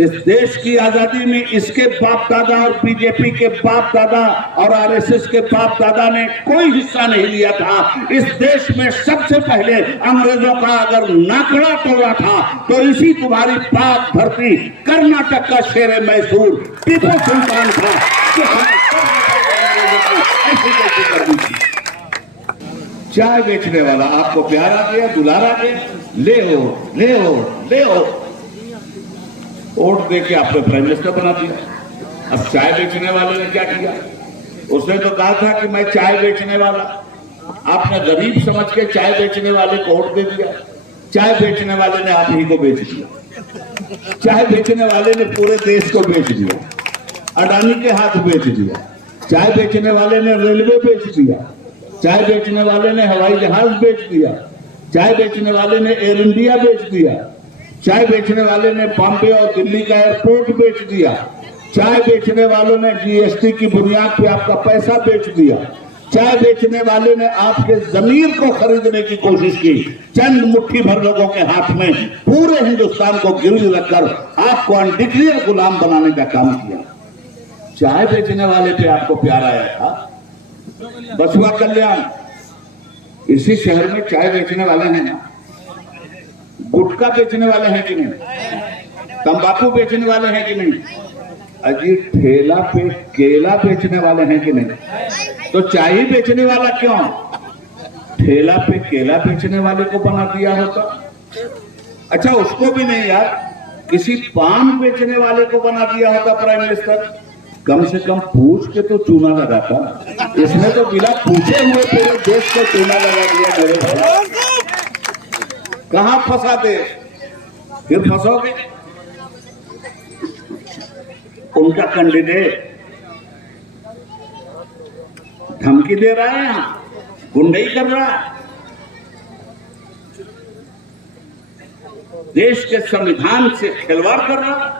इस देश की आजादी में इसके बाप दादा और बीजेपी के बाप दादा और आरएसएस के बाप दादा ने कोई हिस्सा नहीं लिया था। इस देश में सबसे पहले अंग्रेजों का अगर नाकड़ा तोड़ा था तो इसी तुम्हारी पाक धरती कर्नाटक का शेर मैसूर टीपू सुल्तान था जो ऐसी कैसी कर दी थी। चाय बेचने वाला आपको प्यारा गया, दुलारा गया, ले हो ले हो ले हो, वोट देके आपने प्राइम मिनिस्टर बना दिया। अब चाय बेचने वाले ने क्या किया? उसने तो कहा था कि मैं चाय बेचने वाला, आपने गरीब समझ के चाय बेचने वाले को वोट दे दिया। चाय बेचने वाले ने आप ही को बेच दिया। चाय बेचने वाले ने पूरे देश को बेच दिया, अडानी के हाथ बेच दिया। चाय बेचने वाले ने रेलवे बेच दिया। चाय बेचने वाले ने हवाई जहाज बेच दिया। चाय बेचने वाले ने एयर इंडिया बेच दिया। चाय बेचने वाले ने बॉम्बे और दिल्ली का एयरपोर्ट बेच दिया। चाय बेचने वालों ने जीएसटी की बुनियाद पे आपका पैसा बेच दिया। चाय बेचने वाले ने आपके जमीर को खरीदने की कोशिश की। चंद मुट्ठी भर लोगों के हाथ में पूरे हिंदुस्तान को गिरवी रखकर आपको अनडिक्लेयर गुलाम बनाने का काम किया। चाय बेचने वाले पे आपको प्यार आया था। बसुआ कल्याण, इसी शहर में चाय बेचने वाले हैं ना? गुटखा बेचने वाले हैं कि नहीं? तंबाकू बेचने वाले हैं कि नहीं? अजी ठेला पे केला बेचने वाले हैं कि नहीं? तो चाय ही बेचने वाला क्यों? ठेला पे केला बेचने वाले को बना दिया होता। अच्छा उसको भी नहीं यार, किसी पान बेचने वाले को बना दिया होता प्राइम मिनिस्टर। कम से कम पूछ के तो चूना लगाता। इसने तो बिना पूछे हुए पूरे देश को चूना लगा दिया। मेरे भाई कहां फंसा देश? फिर फंसोगे। उनका कैंडिडेट धमकी दे रहा है, यहां गुंडई कर रहा है। देश के संविधान से खिलवाड़ कर रहा है।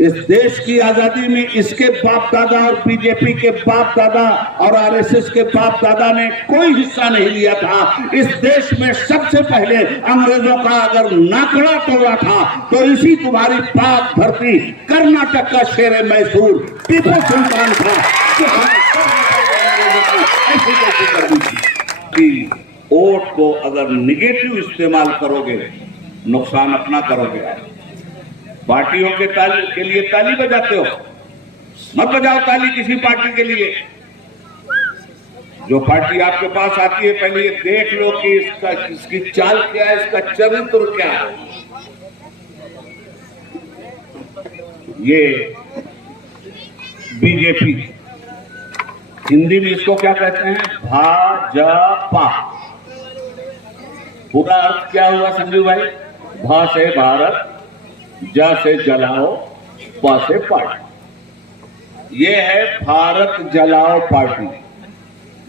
इस देश की आजादी में इसके बाप दादा और बीजेपी के बाप दादा और आरएसएस के बाप दादा ने कोई हिस्सा नहीं लिया था। इस देश में सबसे पहले अंग्रेजों का अगर नाकड़ा तोड़ा था तो इसी तुम्हारी पाक धरती कर्नाटक का शेर मैसूर टीपू सुल्तान था जो ऐसी कैसी कर दी थी कि वोट को अगर निगेटिव इस्तेमाल करोगे नुकसान अपना करोगे। पार्टियों के लिए ताली बजाते हो, मत बजाओ ताली किसी पार्टी के लिए। जो पार्टी आपके पास आती है पहले ये देख लो कि इसकी चाल क्या है, इसका चरित्र क्या है। ये बीजेपी, हिंदी में इसको क्या कहते हैं? भाजपा। पूरा अर्थ क्या हुआ संजीव भाई? भा से भारत, जा से जलाओ, पा से पार्टी। ये है भारत जलाओ पार्टी।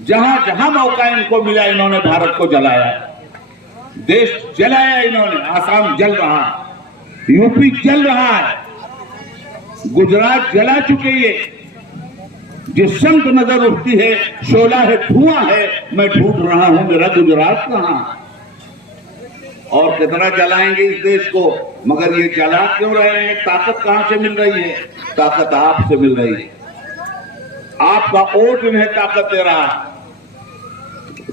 जहां जहां मौका इनको मिला इन्होंने भारत को जलाया, देश जलाया इन्होंने। आसाम जल रहा है, यूपी जल रहा है, गुजरात जला चुके। ये जिस संत नजर उठती है शोला है, धुआं है, मैं ढूंढ रहा हूं मेरा गुजरात कहां। और कितना जलाएंगे इस देश को, मगर ये जला क्यों रहे हैं? ताकत कहां से मिल रही है? ताकत आपसे मिल रही है। आपका वोट इन्हें ताकत दे रहा है।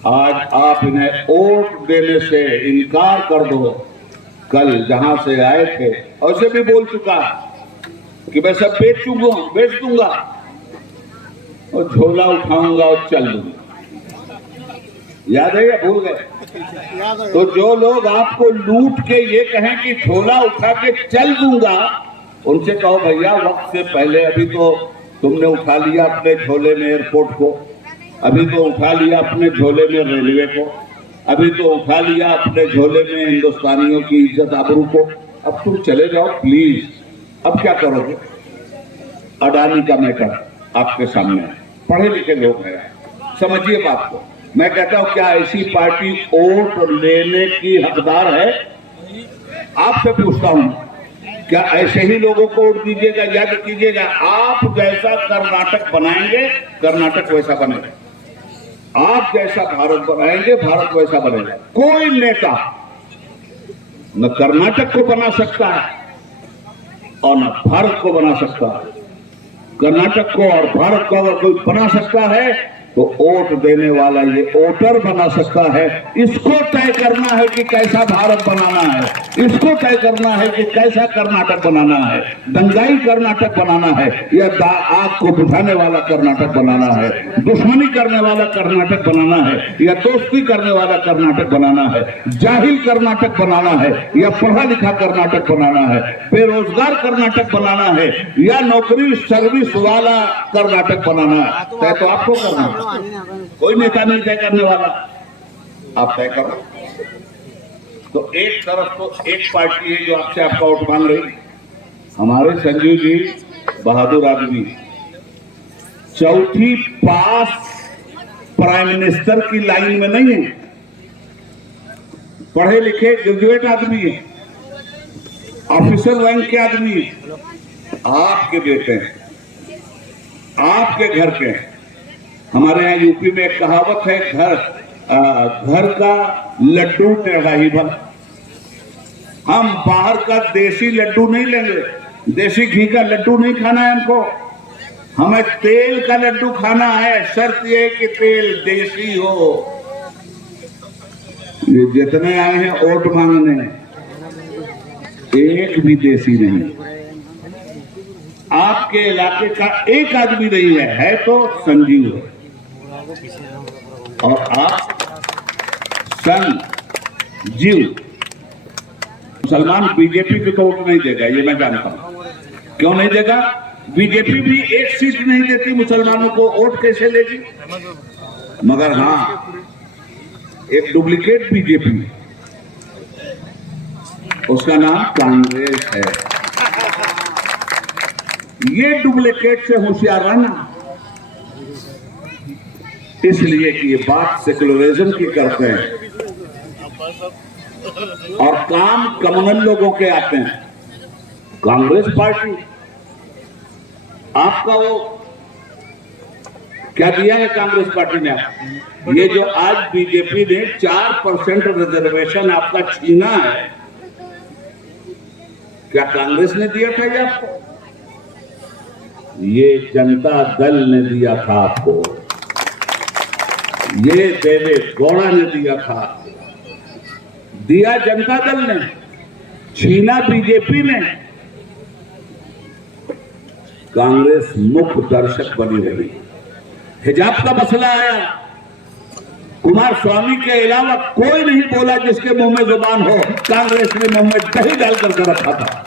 आज आप इन्हें वोट देने से इनकार कर दो। कल जहां से आए थे और उसे भी बोल चुका कि मैं सब बेच दूंगा और झोला उठाऊंगा और चल दूंगा। याद है या भूल गए? तो जो लोग आपको लूट के ये कहें कि झोला उठा के चल दूंगा, उनसे कहो भैया वक्त से पहले अभी तो तुमने उठा लिया अपने झोले में एयरपोर्ट को, अभी तो उठा लिया अपने झोले में रेलवे को, अभी तो उठा लिया अपने झोले में हिंदुस्तानियों की इज्जत आबरू को। अब तुम चले जाओ प्लीज। अब क्या करोगे? अडानी का मैटर आपके सामने है। पढ़े लिखे लोग हैं, समझिए बात को। मैं कहता हूं क्या ऐसी पार्टी वोट लेने की हकदार है? आपसे पूछता हूं, क्या ऐसे ही लोगों को वोट दीजिएगा? याद कीजिएगा, आप जैसा कर्नाटक बनाएंगे कर्नाटक वैसा बनेगा। आप जैसा भारत बनाएंगे भारत वैसा बनेगा। कोई नेता न कर्नाटक को बना सकता है और न भारत को बना सकता है। कर्नाटक को और भारत को अगर कोई बना सकता है तो वोट देने वाला ये वोटर बना सकता है। इसको तय करना है कि कैसा भारत बनाना है, इसको तय करना है कि कैसा कर्नाटक बनाना है। दंगाई कर्नाटक बनाना है या आग को बुझाने वाला कर्नाटक बनाना है, दुश्मनी करने वाला कर्नाटक बनाना है या दोस्ती करने वाला कर्नाटक बनाना है, जाहिल कर्नाटक बनाना है या पढ़ा लिखा कर्नाटक बनाना है, बेरोजगार कर्नाटक बनाना है या नौकरी सर्विस वाला कर्नाटक बनाना है। तय तो आपको करना है, कोई नेता नहीं तय करने वाला, आप तय करो। तो एक तरफ तो एक पार्टी है जो आपसे आपका वोट मांग रही। हमारे संजीव जी बहादुर आदमी, चौथी पास प्राइम मिनिस्टर की लाइन में नहीं है, पढ़े लिखे ग्रेजुएट आदमी है, ऑफिसर रैंक के आदमी है, आपके बेटे हैं, आपके घर के हैं। हमारे यहाँ यूपी में एक कहावत है, घर का लड्डू टेढ़ा ही भला। हम बाहर का देसी लड्डू नहीं लेंगे, देसी घी का लड्डू नहीं खाना है हमको, हमें तेल का लड्डू खाना है। शर्त ये कि तेल देसी हो। ये जितने आए हैं वोट मांगने, एक भी देसी नहीं। आपके इलाके का एक आदमी नहीं है तो संजीव है। और आप संजीव, मुसलमान बीजेपी को तो वोट नहीं देगा, ये मैं जानता हूं। क्यों नहीं देगा? बीजेपी भी एक सीट नहीं देती मुसलमानों को, वोट कैसे लेगी? मगर हाँ, एक डुप्लीकेट बीजेपी, उसका नाम कांग्रेस है। ये डुप्लीकेट से होशियार रहना, इसलिए कि ये बात सेकुलरिज्म की करते हैं और काम कम्युनल लोगों के आते हैं। कांग्रेस पार्टी आपका वो क्या दिया है? कांग्रेस पार्टी ने ये जो आज बीजेपी ने 4% रिजर्वेशन आपका छीना है, क्या कांग्रेस ने दिया था ये आपको? ये जनता दल ने दिया था आपको, ये देवे गौड़ा ने दिया था, दिया जनता दल ने, छीना बीजेपी ने। कांग्रेस मुख्य दर्शक बनी रही। हिजाब का मसला आया, कुमार स्वामी के अलावा कोई नहीं बोला जिसके मुंह में जुबान हो, कांग्रेस ने मुंह में दही डालकर के रखा था।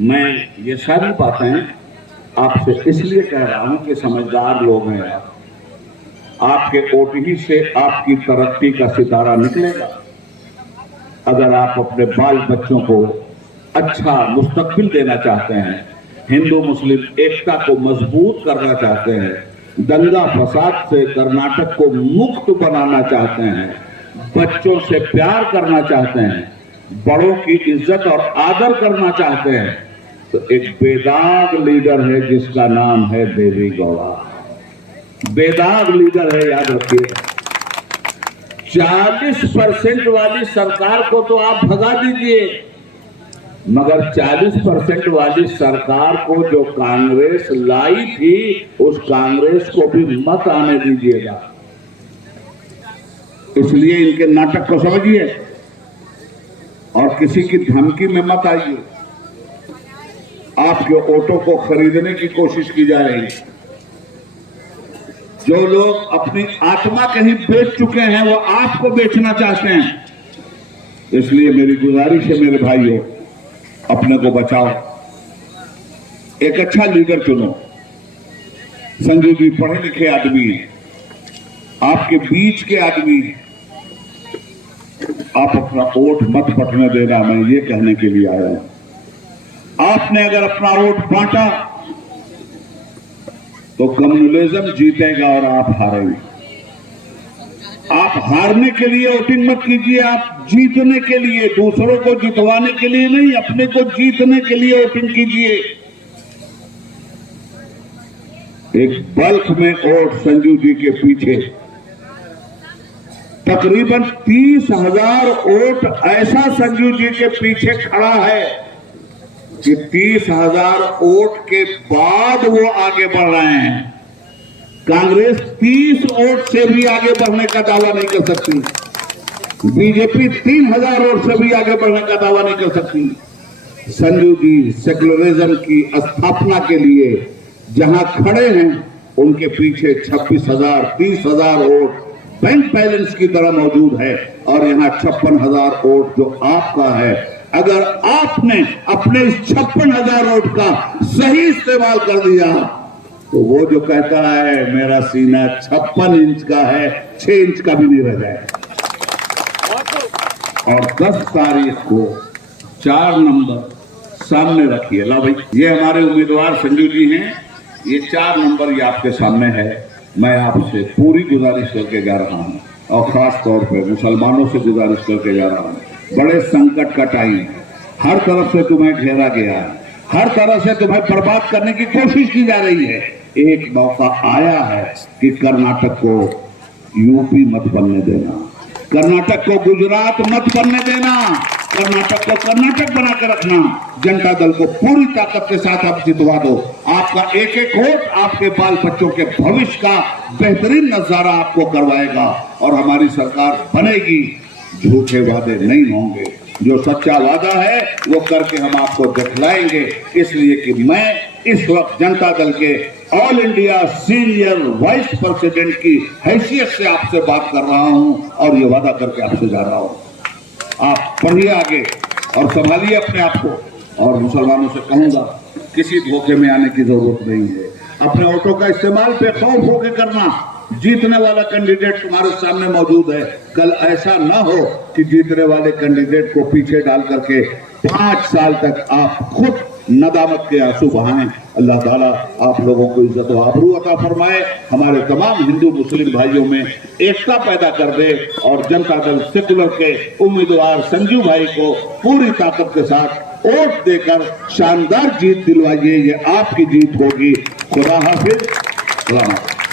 मैं ये सारी बातें आपसे इसलिए कह रहा हूं कि समझदार लोग हैं आप। आपके वोट ही से आपकी तरक्की का सितारा निकलेगा। अगर आप अपने बाल बच्चों को अच्छा मुस्तकबिल देना चाहते हैं, हिंदू मुस्लिम एकता को मजबूत करना चाहते हैं, दंगा फसाद से कर्नाटक को मुक्त बनाना चाहते हैं, बच्चों से प्यार करना चाहते हैं, बड़ों की इज्जत और आदर करना चाहते हैं, तो एक बेदाग लीडर है जिसका नाम है देवी गौड़ा। बेदाग लीडर है, याद रखिए। 40% वाली सरकार को तो आप भगा दीजिए, मगर 40% वाली सरकार को जो कांग्रेस लाई थी, उस कांग्रेस को भी मत आने दीजिएगा। इसलिए इनके नाटक को समझिए और किसी की धमकी में मत आइए। आपके वोटों को खरीदने की कोशिश की जा रही है। जो लोग अपनी आत्मा कहीं बेच चुके हैं, वो आपको बेचना चाहते हैं। इसलिए मेरी गुजारिश है मेरे भाइयों, अपने को बचाओ, एक अच्छा लीडर चुनो। संजय जी पढ़े लिखे आदमी हैं, आपके बीच के आदमी हैं, आप अपना वोट मत बटने देना, मैं ये कहने के लिए आया हूं। आपने अगर अपना वोट बांटा तो कम्युनिज्म जीतेगा और आप हारेंगे। आप हारने के लिए वोटिंग मत कीजिए, आप जीतने के लिए, दूसरों को जितवाने के लिए नहीं, अपने को जीतने के लिए वोटिंग कीजिए। एक बल्क में वोट संजू जी के पीछे तकरीबन 30,000 वोट ऐसा संजू जी के पीछे खड़ा है कि 30,000 वोट के बाद वो आगे बढ़ रहे हैं। कांग्रेस 30 वोट से भी आगे बढ़ने का दावा नहीं कर सकती। बीजेपी 3,000 वोट से भी आगे बढ़ने का दावा नहीं कर सकती। संजू जी सेकुलरिज्म की स्थापना के लिए जहां खड़े हैं उनके पीछे 26,000 30,000 वोट बैंक बैलेंस की तरह मौजूद है और यहाँ 56,000 वोट जो आपका है। अगर आपने अपने इस 56,000 वोट का सही इस्तेमाल कर दिया तो वो जो कहता है मेरा सीना 56 इंच का है, 6 इंच का भी नहीं रह जाए। और 10 तारीख को 4 नंबर सामने रखिए। ला भाई, ये हमारे उम्मीदवार संजू जी हैं। ये 4 नंबर ये आपके सामने है। मैं आपसे पूरी गुजारिश करके जा रहा हूँ और खास तौर पे मुसलमानों से गुजारिश करके जा रहा हूँ। बड़े संकट का टाइम है, हर तरफ से तुम्हें घेरा गया है, हर तरह से तुम्हें बर्बाद करने की कोशिश की जा रही है। एक मौका आया है कि कर्नाटक को यूपी मत बनने देना, कर्नाटक को गुजरात मत बनने देना, कर्नाटक को कर्नाटक बनाकर रखना। जनता दल को पूरी ताकत के साथ आप जितवा दो। आपका एक एक वोट आपके बाल बच्चों के भविष्य का बेहतरीन नजारा आपको करवाएगा और हमारी सरकार बनेगी। झूठे वादे नहीं होंगे, जो सच्चा वादा है वो करके हम आपको दिखलाएंगे। इसलिए कि मैं इस वक्त जनता दल के all India senior vice president की हैसियत से आपसे बात कर रहा हूं और ये वादा करके आपसे जा रहा हूं। आप पढ़िए आगे और संभालिए अपने आप को। और मुसलमानों से कहूंगा किसी धोखे में आने की जरूरत नहीं है। अपने वोटों का इस्तेमाल बेखौफ होकर करना। जीतने वाला कैंडिडेट तुम्हारे सामने मौजूद है। कल ऐसा ना हो कि जीतने वाले कैंडिडेट को पीछे डाल करके 5 साल तक आप खुद नदामत के आंसू बहाएं। अल्लाह ताला आप लोगों को इज्जत व आबरू अता फरमाए, हमारे तमाम हिंदू मुस्लिम भाइयों में एकता पैदा कर दे और जनता दल सेकुलर के उम्मीदवार संजू भाई को पूरी ताकत के साथ वोट देकर शानदार जीत दिलवाइए। ये आपकी जीत होगी। खुदा हाफिज। सलाम।